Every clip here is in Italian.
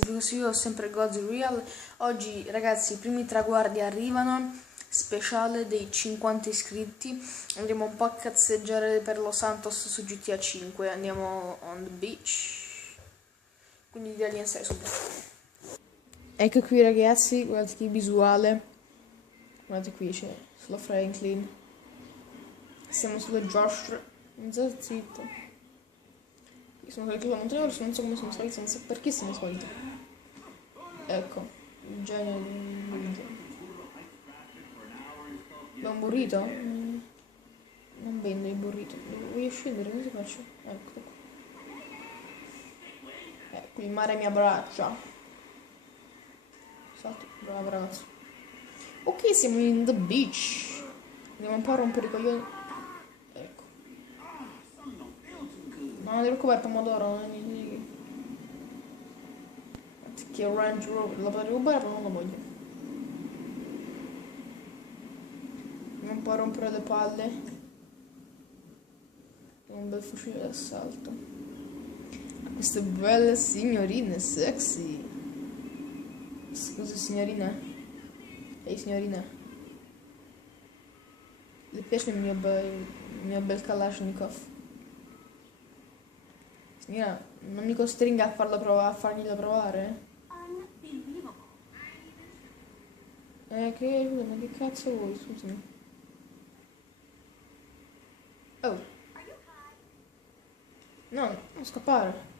ragazzi, io ho sempre Gozi Real. Oggi ragazzi i primi traguardi arrivano, speciale dei 50 iscritti. Andremo un po' a cazzeggiare per Los Santos su GTA 5, andiamo on the beach. Quindi di Alien 6 subito. Ecco qui ragazzi, guardate che visuale. Guardate qui c'è sulla Franklin. Siamo sulla Josh. Zitto. Sono salito la montagna, non so come sono salito, non so perché sono salito. Ecco, il genio di gioco. È un burrito? Non vendo il burrito. Voglio scendere, come si faccio? Ecco qua. Qui il mare mi abbraccia. Esatto, bravo ragazzo. Ok, siamo in the beach. Andiamo un po' a rompere i coglioni. Ecco. No, devo recupero pomodoro. Che Range Rover la potrei rubare, ma non lo voglio. Andiamo un po' a rompere le palle. Un bel fucile d'assalto. Queste belle signorine sexy. Scusa signorina. Ehi signorina. Le piace il mio bel Kalashnikov? Signora, non mi costringa a fargliela provare? Ma che cazzo vuoi, scusami? Oh. No, non scappare.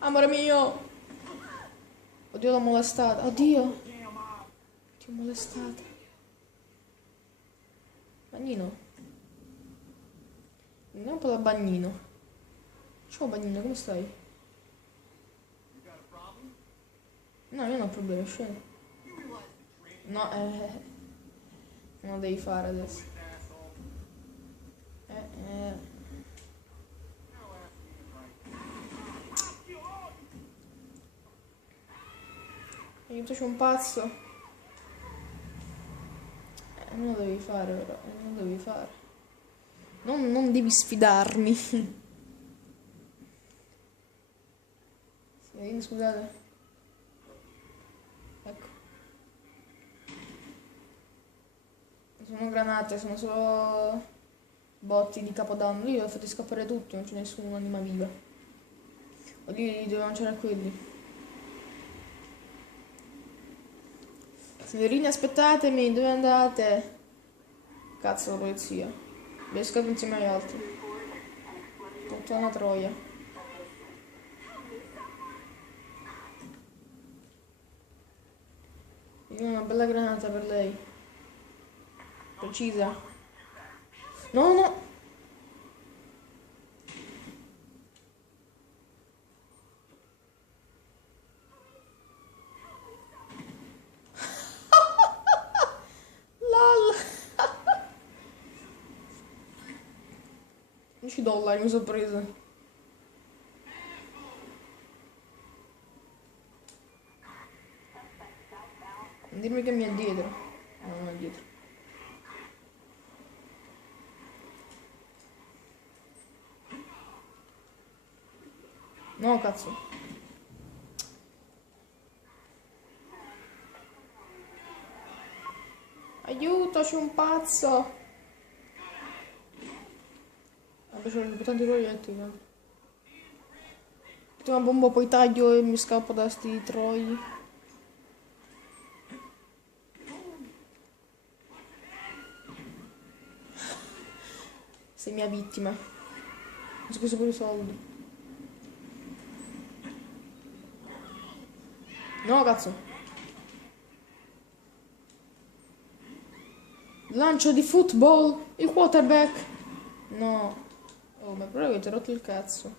Amore mio! Oddio l'ho molestata. Oddio! Ti ho molestata. Bagnino. Andiamo un po' da bagnino. Ciao bagnino, come stai? No, io non ho problemi, scendi. No, non lo devi fare adesso. Aiutaci un pazzo. Non lo devi fare ora, non lo devi fare. Non devi sfidarmi. Scusate. Ecco. Sono granate, sono solo botti di capodanno. Lì li ho fatti scappare tutti, non c'è nessuna anima viva. O lì dovevano c'erano quelli. Signorini, aspettatemi, dove andate? Cazzo, la polizia. Vi scappo insieme agli altri. Puttana troia. Io ho una bella granata per lei. Precisa. No, no. LOL. $10 mi sono preso. Non dirmi che mi è dietro. No, non è dietro. No, cazzo. Aiuto, c'è un pazzo. Vabbè, c'ho le tanti proiettili. Una bomba, poi taglio e mi scappo da sti troi. Sei mia vittima. Ho speso pure i soldi. No, cazzo. Lancio di football. Il quarterback. No. Oh, ma però avete rotto il cazzo.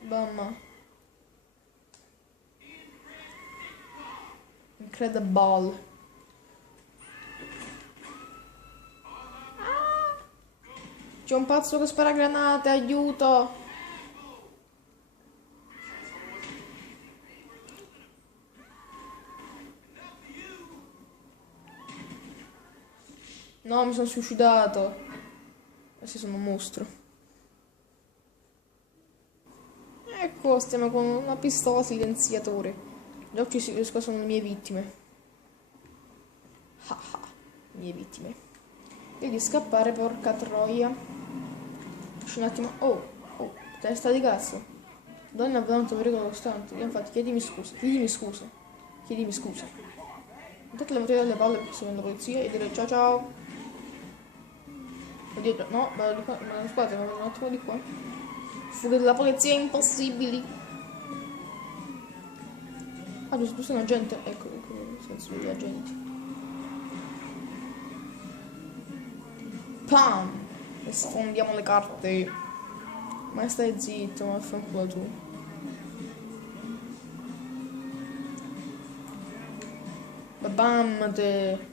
Mamma. Incredible. C'è un pazzo che spara granate, aiuto! No, mi sono suicidato. Adesso sono un mostro. Ecco, stiamo con una pistola silenziatore. Gli occhi queste sono le mie vittime. Ah ah, mie vittime. Devi scappare, porca troia. Lascia un attimo. Oh, oh, testa di cazzo. Donna avvenuto pericolo costante. Io infatti chiedimi scusa, chiedimi scusa. Chiedimi scusa. Intanto levatevi dalle palle perché sono la polizia e dire ciao ciao. E dietro, no, vado di qua, ma scusate, ma vado un attimo di qua. Fughe della polizia impossibili. Ah, giusto, sono agente. Ecco, nel senso degli agenti. Pam! E sfondiamo le carte. Ma stai zitto, ma fanculo tu. Bam te.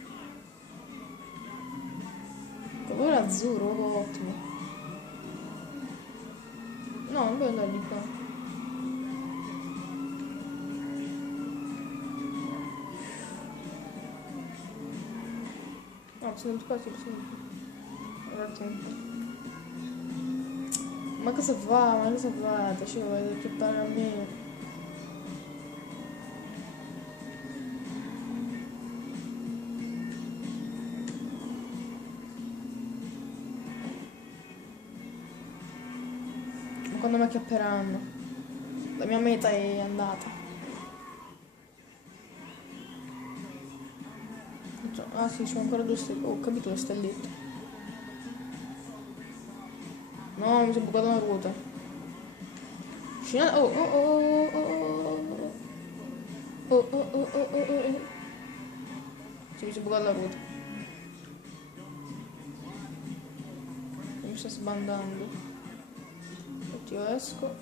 Colore azzurro, ottimo. No, non devo andare di qua. No, sono di qua, sono di qua. Guardate un po'. Ma cosa fa? Ma cosa fate? Ci volete chiappare a me? Ma quando mi acchiapperanno? La mia meta è andata. Ah sì, sono ancora 2 stelle. Oh, ho capito le stellette. No, mi sono bucata una ruota. Oh, oh, oh, oh, oh, oh, oh, oh, oh, oh, oh. Sì, mi sono bucata la ruota. Mi sta sbandando. Oddio, esco.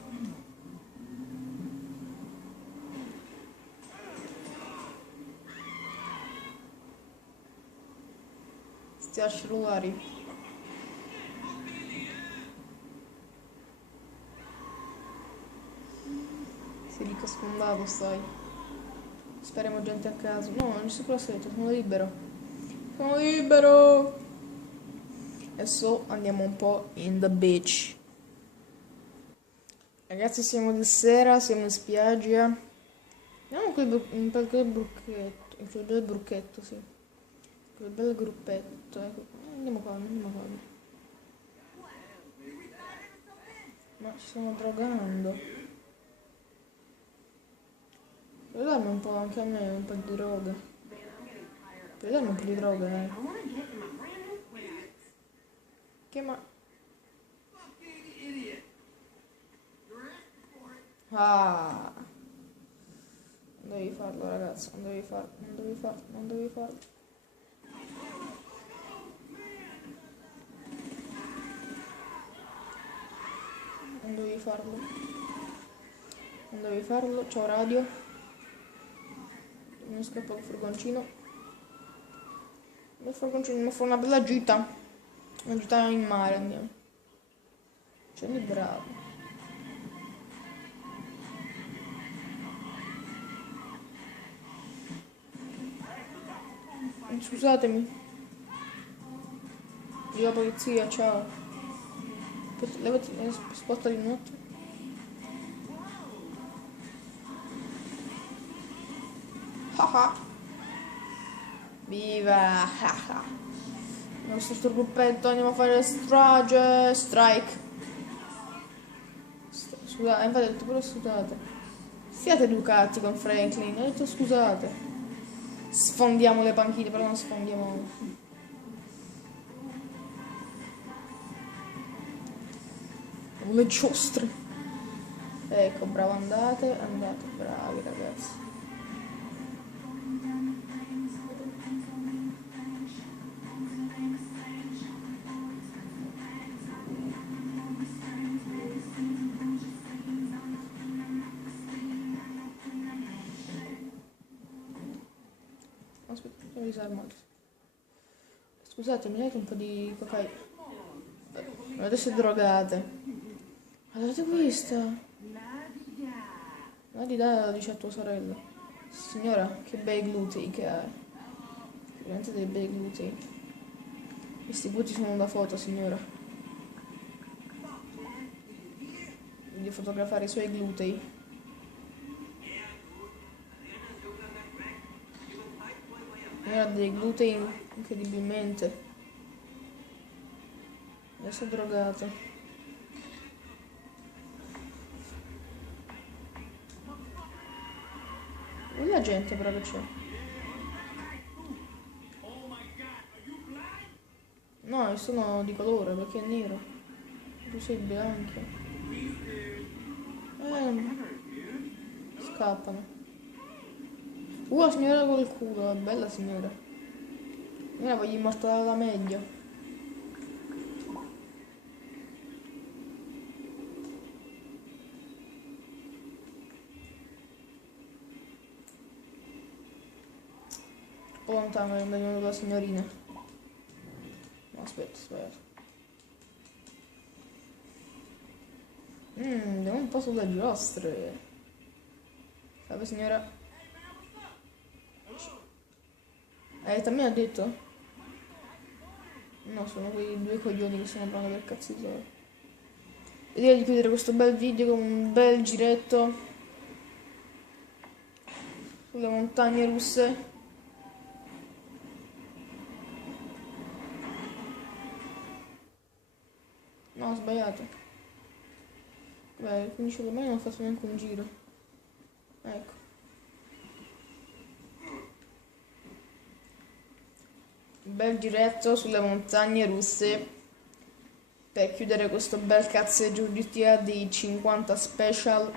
Sti cellulari. Si dico sfondato, stai. Speriamo gente a caso. No, non c'è più la seta, sono libero. Sono libero! Adesso andiamo un po' in the beach. Ragazzi, siamo di sera, siamo in spiaggia. Andiamo quel brucchetto. In quel bel brucchetto, sì. Quel bel gruppetto. Ecco. Andiamo qua, andiamo qua. Ma ci stiamo drogando. Puoi darmi un po' anche a me, un po' di droga. Puoi darmi un po' di droga, eh. Che ma... Ah! Non devi farlo, ragazzo, non devi farlo, non devi farlo, non devi farlo. Non devi farlo. Non devi farlo, ciao radio. Non scappa il furgoncino. Il furgoncino mi fa una bella gita. Una gita in mare andiamo. Scendi bravo. Scusatemi. Io la polizia, ciao. Levati, spostati un attimo. Haha. Viva! Haha. Il nostro gruppetto, andiamo a fare strage. Strike. Scusate, infatti ho detto però scusate. Siate educati con Franklin, ho detto scusate. Sfondiamo le panchine, però non sfondiamo. Le giostre. Ecco, bravo, andate, bravi ragazzi. Aspetta, sono disarmato. Scusate, mi date un po' di cocaina? Adesso drogate. Guardate questa. Nadia dice a tua sorella. Signora, che bei glutei che hai. Veramente dei bei glutei. Questi putti sono da foto, signora. Voglio fotografare i suoi glutei. Signora ha dei glutei incredibilmente. Adesso è drogato. La gente però che c'è. No, io sono di colore perché è nero. Tu sei bianco. Scappano. La signora col culo, è bella signora. Io la voglio immortalare meglio. Troppo lontano è venuta la signorina. No, aspetta, aspetta. Andiamo un po' sulle giostre. Salve signora. También ha detto? No, sono quei due coglioni che sono parlando del cazzo di loro. E direi di chiudere questo bel video con un bel giretto sulle montagne russe. No, ho sbagliato. Beh, 15 per me non ho fatto neanche un giro. Ecco. Un bel giretto sulle montagne russe per chiudere questo bel cazzeggio GTA di 50 special.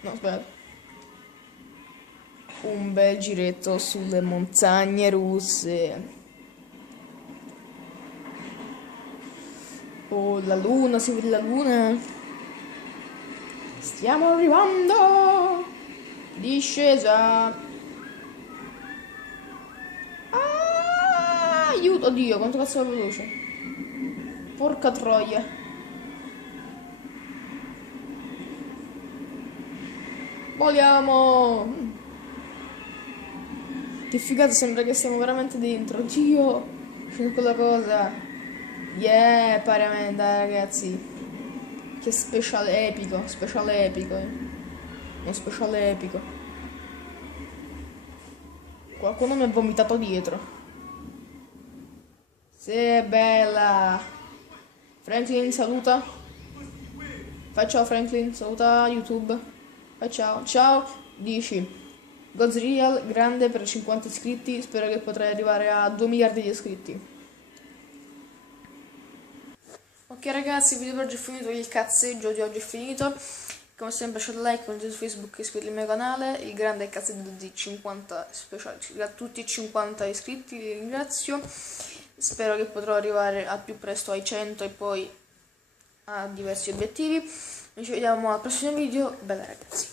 No, aspetta. Un bel giretto sulle montagne russe. Oh, la luna, si vede la luna. Stiamo arrivando. Discesa. Aiuto, oddio, quanto cazzo è veloce. Porca troia. Voliamo. Che figata, sembra che siamo veramente dentro. Dio, c'è quella cosa. Yeah, pare a me, dai ragazzi. Che speciale epico, uno speciale epico. Qualcuno mi ha vomitato dietro. Sì, è bella. Franklin saluta. Fai ciao Franklin, saluta YouTube. Fai ciao. Ciao, dici. Godzreal, grande per 50 iscritti. Spero che potrai arrivare a 2 miliardi di iscritti. Ok ragazzi, il video per oggi è finito, il cazzeggio di oggi è finito. Come sempre lasciate like, condividete su Facebook e iscrivetevi al mio canale. Il grande cazzeggio di 50 speciali, a tutti i 50 iscritti, vi ringrazio. Spero che potrò arrivare al più presto ai 100 e poi a diversi obiettivi. Noi ci vediamo al prossimo video, bella ragazzi.